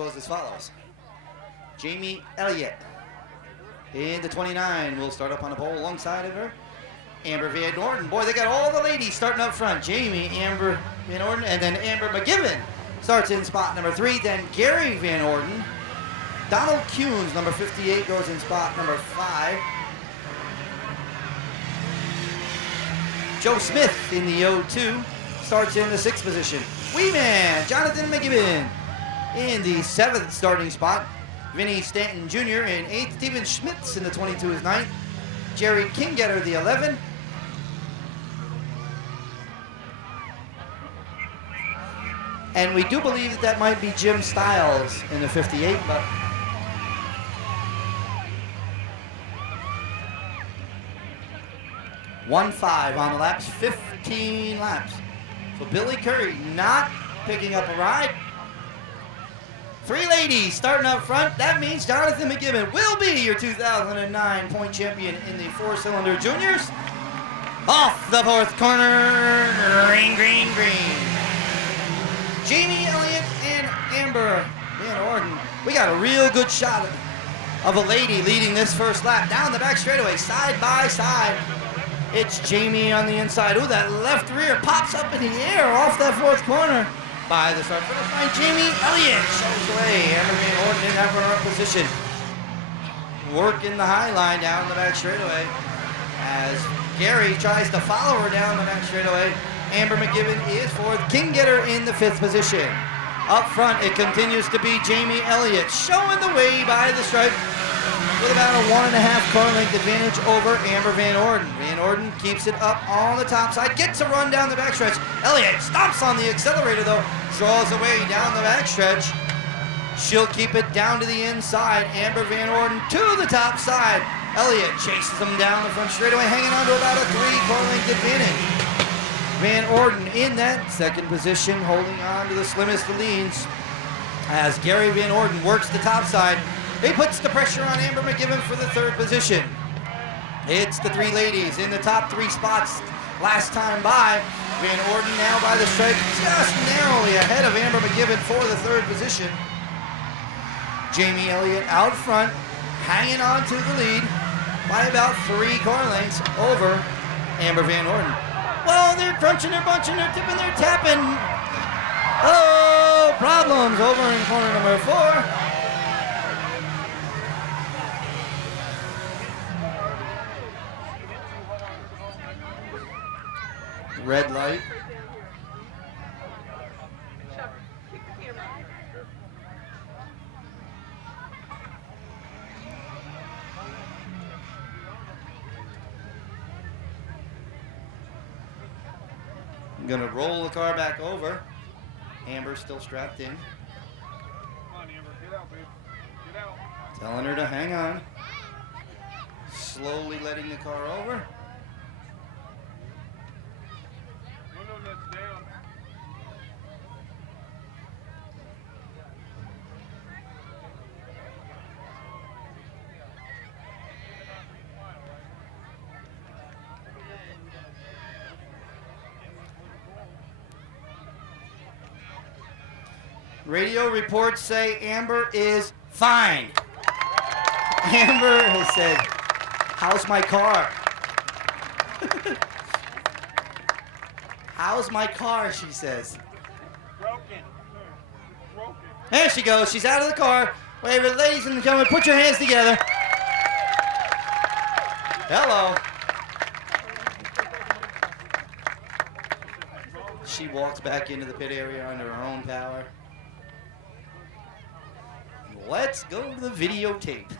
Goes as follows. Jamie Elliott in the 29 will start up on the pole alongside of her. Amber Van Orden. Boy, they got all the ladies starting up front. Jamie, Amber Van Orden, and then Amber McGibbon starts in spot number 3. Then Gary Van Orden. Donald Kuhns, number 58, goes in spot number 5. Joe Smith in the 02 starts in the 6th position. Weeman, Jonathan McGibbon in the 7th starting spot. Vinny Stanton Jr. in 8th. Steven Schmitz in the 22 is 9th. Jerry Kinggetter, the 11. And we do believe that might be Jim Stiles in the 58, but 1-5 on the laps, 15 laps. So Billy Curry not picking up a ride. 3 ladies starting up front. That means Jonathan McGibbon will be your 2009 point champion in the 4-cylinder juniors. Off the 4th corner, green, green, green. Jamie Elliott and Amber Van Orden. We got a real good shot of a lady leading this first lap. Down the back straightaway, side by side. It's Jamie on the inside. Ooh, that left rear pops up in the air off that 4th corner. By the start finish line, Jamie Elliott shows away. Amber Van Orden in that runner-up position. Working the high line down the back straightaway. As Gary tries to follow her down the back straightaway. Amber McGibbon is 4th. Kinggetter in the 5th position. Up front, it continues to be Jamie Elliott showing the way by the stripe with about a 1.5 car length advantage over Amber Van Orden. Van Orden keeps it up on the top side, gets a run down the backstretch. Elliott stomps on the accelerator though, draws away down the backstretch. She'll keep it down to the inside. Amber Van Orden to the top side. Elliott chases them down the front straightaway, hanging on to about a 3 car length advantage. Van Orden in that 2nd position, holding on to the slimmest of leads. As Gary Van Orden works the top side, he puts the pressure on Amber McGibbon for the 3rd position. It's the 3 ladies in the top 3 spots last time by. Van Orden now by the stripe, just narrowly ahead of Amber McGibbon for the 3rd position. Jamie Elliott out front, hanging on to the lead by about 3 car lengths over Amber Van Orden. Well, they're crunching, they're bunching, they're tipping, they're tapping. Oh, problems over in corner number 4. Red light. I'm gonna roll the car back over. Amber's still strapped in. Come on, Amber, get out, babe. Get out. Telling her to hang on. Slowly letting the car over. Window nuts down. Radio reports say Amber is fine. Amber has said, "How's my car?" "How's my car?" she says. Broken. Broken. There she goes. She's out of the car. Wait, ladies and gentlemen, put your hands together. Hello. She walks back into the pit area under her own power. Let's go to the videotape.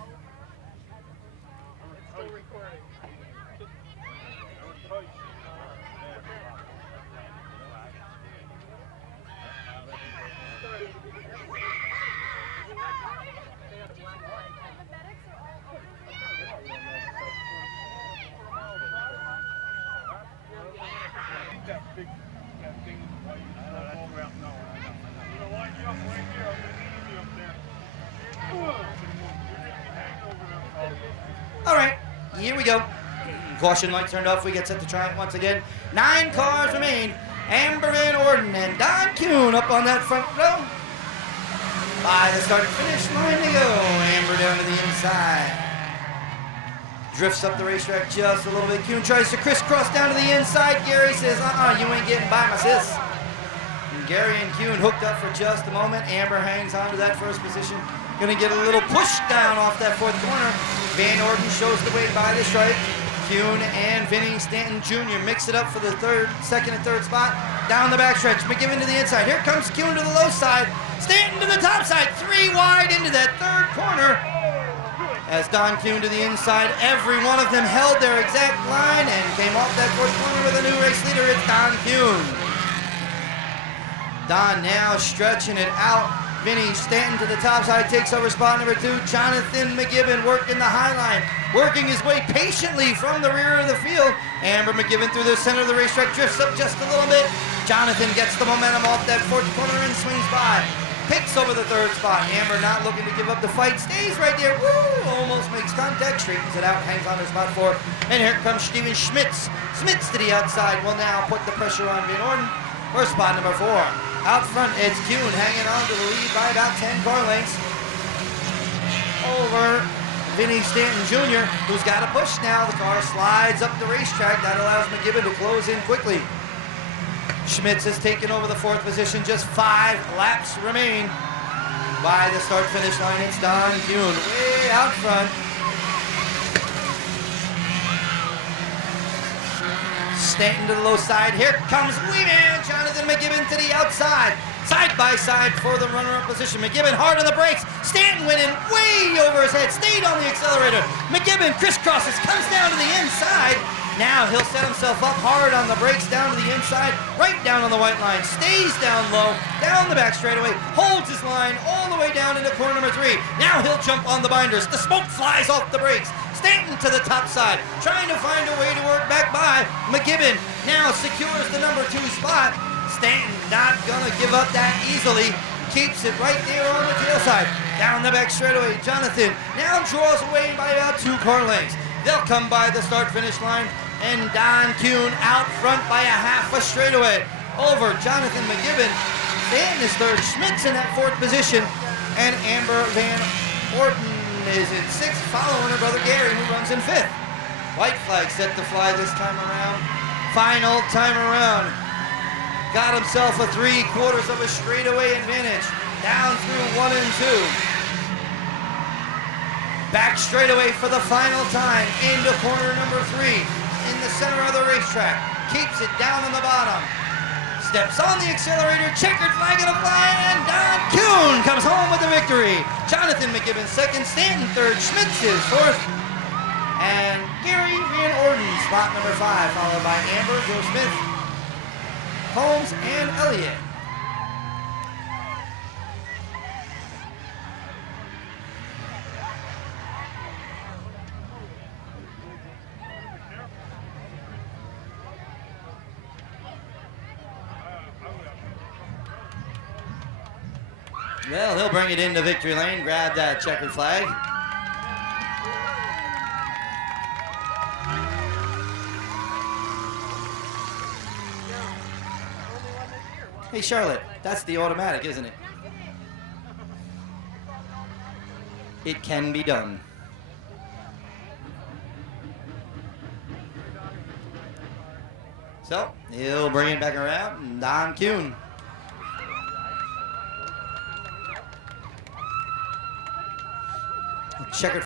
All right, here we go. Caution light turned off. We get set to try it once again. 9 cars remain. Amber Van Orden and Don Kuhn up on that front row. By the start and finish line to go. Amber down to the inside. Drifts up the racetrack just a little bit. Kuhn tries to crisscross down to the inside. Gary says, you ain't getting by my sis. And Gary and Kuhn hooked up for just a moment. Amber hangs on to that first position. Gonna get a little push down off that fourth corner. Van Orden shows the way by the stripe. Kuhn and Vinny Stanton Jr. mix it up for the second and third spot. Down the backstretch, McGibbon to the inside. Here comes Kuhn to the low side. Stanton to the top side. 3 wide into that third corner. As Don Kuhn to the inside, every one of them held their exact line and came off that fourth corner with a new race leader. It's Don Kuhn. Don now stretching it out. Vinny Stanton to the top side, takes over spot number 2. Jonathan McGibbon working the high line, working his way patiently from the rear of the field. Amber McGibbon through the center of the racetrack, drifts up just a little bit. Jonathan gets the momentum off that fourth corner and swings by. Picks over the third spot. Amber not looking to give up the fight, stays right there. Woo! Almost makes contact, straightens it out, hangs on to spot 4. And here comes Steven Schmitz. Schmitz to the outside will now put the pressure on Van Orden for spot number 4. Out front, it's Kuhn hanging on to the lead by about 10 car lengths over Vinny Stanton Jr., who's got a push now. The car slides up the racetrack. That allows McGibbon to close in quickly. Schmitz has taken over the 4th position. Just 5 laps remain. By the start-finish line, it's Don Kuhn way out front. Stanton to the low side. Here comes Weeman. Jonathan McGibbon to the outside. Side by side for the runner-up position. McGibbon hard on the brakes. Stanton went in way over his head. Stayed on the accelerator. McGibbon crisscrosses, comes down to the inside. Now he'll set himself up hard on the brakes down to the inside, right down on the white line, stays down low, down the back straightaway, holds his line all the way down into corner number 3. Now he'll jump on the binders. The smoke flies off the brakes. Stanton to the top side, trying to find a way to work back by. McGibbon now secures the number 2 spot. Stanton not gonna give up that easily. Keeps it right there on the tail side. Down the back straightaway, Jonathan now draws away by about 2 car lengths. They'll come by the start-finish line. And Don Kuhn out front by a half a straightaway over Jonathan McGibbon. Stanton is 3rd, Schmitz in that 4th position, and Amber Van Orden is in 6th, following her brother Gary, who runs in 5th. White flag set to fly this time around. Final time around. Got himself a 3/4 of a straightaway advantage. Down through 1 and 2. Back straightaway for the final time into corner number 3. In the center of the racetrack, keeps it down on the bottom, steps on the accelerator, checkered flag and a fly, and Don Kuhn comes home with the victory. Jonathan McGibbon 2nd, Stanton 3rd, Schmitz is 4th, and Gary Van Orden spot number 5, followed by Amber, Joe Smith, Holmes, and Elliott. Well, he'll bring it into victory lane, grab that checkered flag. Hey, Charlotte, that's the automatic, isn't it? It can be done. So, he'll bring it back around, and Don Kuhn. Checkered